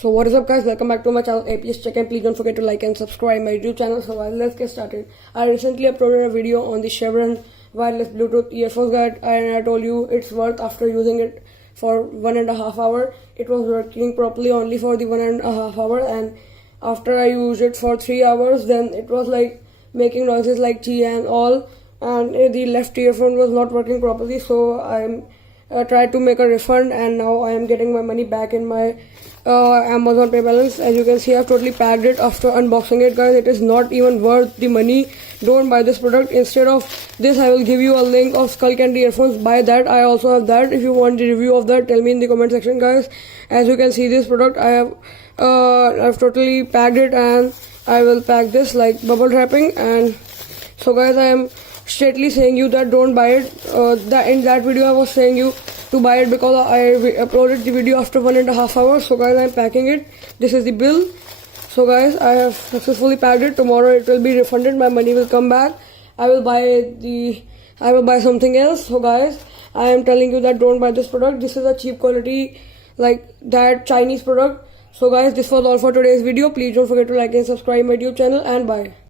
So what is up guys, welcome back to my channel APS Check, and please don't forget to like and subscribe my YouTube channel. So let's get started. I recently uploaded a video on the Chevron wireless Bluetooth earphones guide, and I told you it's worth after using it for 1.5 hours. It was working properly only for the 1.5 hours, and after I used it for 3 hours, then it was like making noises like chi and all, and the left earphone was not working properly. So I'm tried to make a refund, and now I am getting my money back in my Amazon Pay balance. As you can see, I've totally packed it after unboxing it guys. It is not even worth the money. Don't buy this product. Instead of this, I will give you a link of Skullcandy earphones. Buy that. I also have that. If you want the review of that, tell me in the comment section guys. As you can see, this product I have I've totally packed it, and I will pack this like bubble wrapping. And so guys, I am straightly saying you that don't buy it. In that video I was saying you to buy it because I uploaded the video after 1.5 hours. So guys, I'm packing it. This is the bill. So guys, I have successfully packed it. Tomorrow it will be refunded. My money will come back. I will buy something else. So guys, I am telling you that don't buy this product. This is a cheap quality, like that Chinese product. So guys, this was all for today's video. Please don't forget to like and subscribe my YouTube channel, and bye.